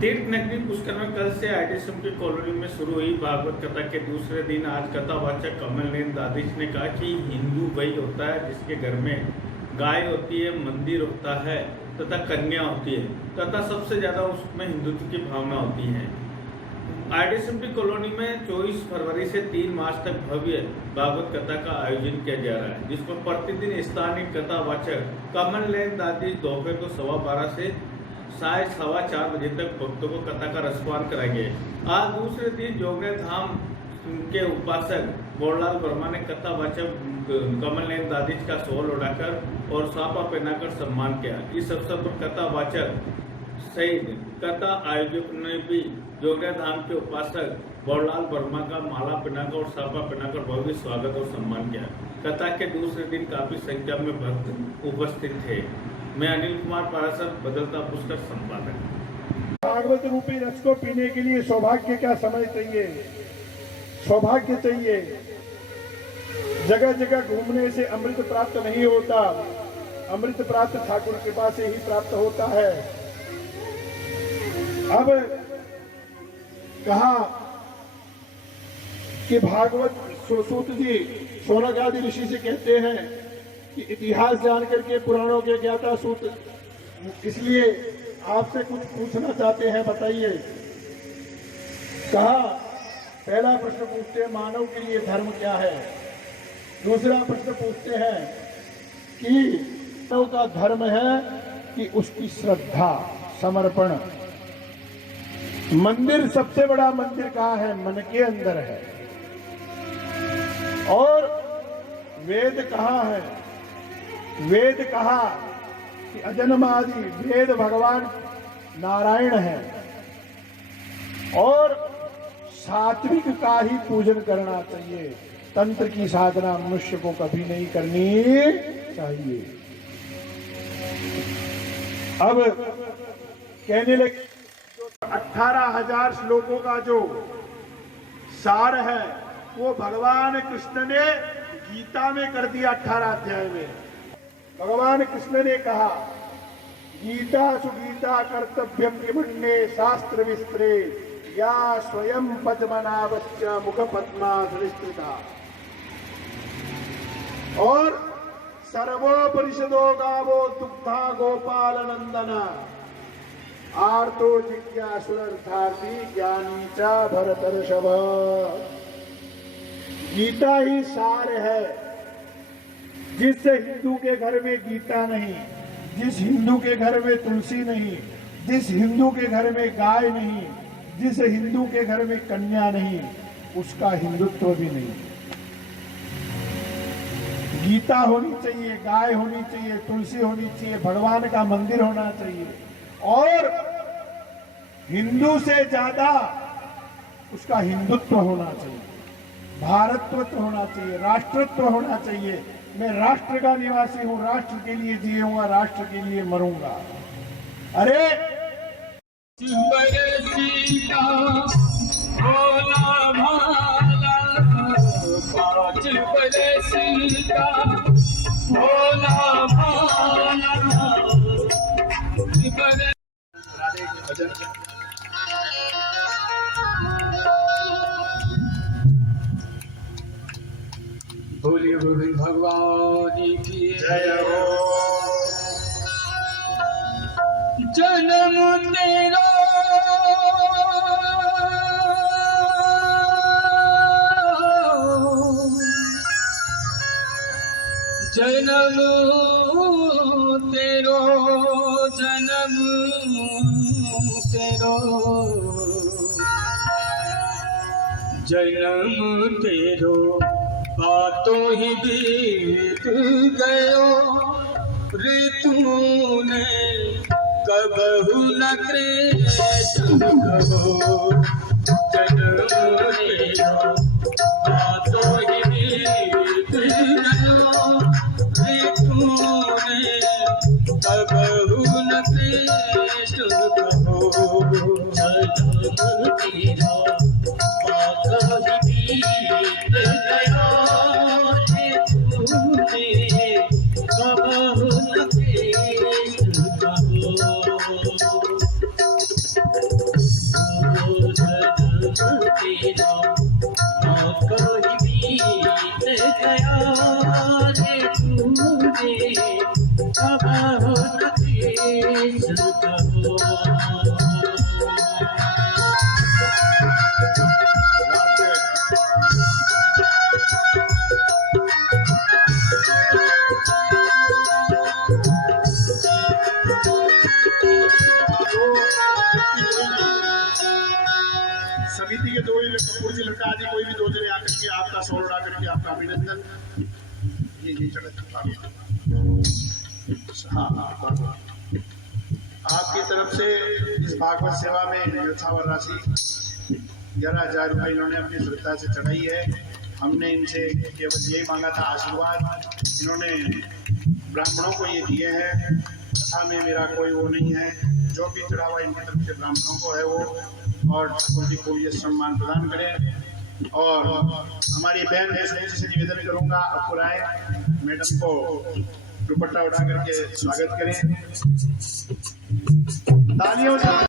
तीर्थ नगरी पुष्कर में कल से आईटीसीएमटी कॉलोनी में शुरू हुई भागवत कथा के दूसरे दिन आज कथावाचक कमलनयन दादिश ने कहा कि हिंदू वही होता है जिसके घर में गाय होती है, मंदिर होता है तथा कन्या होती है तथा सबसे ज्यादा उसमें हिंदुत्व की भावना होती है। आईटीसीएमटी कॉलोनी में 24 फरवरी से 3 मार्च तक भव्य भागवत कथा का आयोजन किया जा रहा है, जिसमें प्रतिदिन स्थानीय कथावाचक कमलनयन दादिश दोपहर को 12:15 से 4:15 बजे तक भक्तों को कथा का रसपान कराएंगे। आज दूसरे दिन जोगने धाम के उपासक बोरलाल वर्मा ने कथावाचक कमलनयन दादिश का शॉल उड़ाकर और साफा पहनाकर सम्मान किया। इस अवसर पर कथावाचक सहित कथा आयोजक ने भी जोगने धाम के उपासक बोरलाल वर्मा का माला पहनाकर और साफा पहनाकर भव्य स्वागत और सम्मान किया। कथा के दूसरे दिन काफी संख्या में भक्त उपस्थित थे। मैं अनिल कुमार पारासर, बदलता पुष्कर संपादक। भागवत रूपी रस को पीने के लिए सौभाग्य का समय चाहिए, सौभाग्य चाहिए। जगह जगह घूमने से अमृत प्राप्त नहीं होता, अमृत प्राप्त ठाकुर कृपा से ही प्राप्त होता है। अब कहा कि भागवत सूत जी शौनक आदि ऋषि से कहते हैं कि इतिहास जान करके पुराणों के ज्ञाता सूत, इसलिए आपसे कुछ पूछना चाहते हैं, बताइए। कहा पहला प्रश्न पूछते हैं मानव के लिए धर्म क्या है। दूसरा प्रश्न पूछते हैं कि मानव का धर्म है कि उसकी श्रद्धा, समर्पण। मंदिर, सबसे बड़ा मंदिर कहाँ है? मन के अंदर है। और वेद कहाँ है? वेद कहा कि अजन्मादि वेद भगवान नारायण है। और सात्विक का ही पूजन करना चाहिए, तंत्र की साधना मनुष्य को कभी नहीं करनी चाहिए। अब कहने लगे 18,000 श्लोकों का जो सार है वो भगवान कृष्ण ने गीता में कर दिया। 18 अध्याय में भगवान कृष्ण ने कहा गीता सुगीता कर्तव्यम विमन्ये शास्त्र विस्तरे या स्वयं पद्मनाभश्च मुख पद्मा धृष्टिता। और सर्वोपनिषदो गावो दुग्धा गोपाल नंदना आर्तो जिज्ञासुरर्थार्थी ज्ञानी च भरतर्षभ। गीता ही सार है। जिस हिंदू के घर में गीता नहीं, जिस हिंदू के घर में तुलसी नहीं, जिस हिंदू के घर में गाय नहीं, जिस हिंदू के घर में कन्या नहीं, उसका हिंदुत्व भी नहीं। गीता होनी चाहिए, गाय होनी चाहिए, तुलसी होनी चाहिए, भगवान का मंदिर होना चाहिए। और हिंदू से ज्यादा उसका हिंदुत्व होना चाहिए, भारतत्व होना चाहिए, राष्ट्रत्व होना चाहिए। मैं राष्ट्र का निवासी हूं, राष्ट्र के लिए जियूंगा, राष्ट्र के लिए मरूंगा। अरे सीता भोला भाला, 5 सीता भोला भाला। बोलिए गोविंद भगवान की जय हो। जन्म तेरा जन्म तेरो, जन्म तेरो, जन्म तेरो बातों ही बीत गयो ऋतु ने कबहु न कृष्ण कहो। जन्म तेरो बातों ही बीत गयो ऋतु ने कबहु न कृष्ण कहो। जन्म तेरो बातों ही बीत गयो कबहु न कृष्ण कहो। समिति के दो कपूर जी लड़का आदि कोई भी दो जने आकर के आपका शॉल उड़ा करके आपका अभिनंदन ये चढ़ा। हाँ, आपकी तरफ से इस भागवत सेवा में यथावर राशि 11,000 रुपये इन्होंने अपनी श्रद्धा से चढ़ाई है। हमने इनसे केवल यही मांगा था आशीर्वाद, इन्होंने ब्राह्मणों को ये दिए हैं। कथा में मेरा कोई वो नहीं है, जो भी चढ़ावा इनकी तरफ से ब्राह्मणों को है वो, और ठाकुर जी को ये सम्मान प्रदान करें। और हमारी बहन है से निवेदन करूंगा, अपुर आए मैडम को दुपट्टा उठा करके स्वागत करें। तालियों से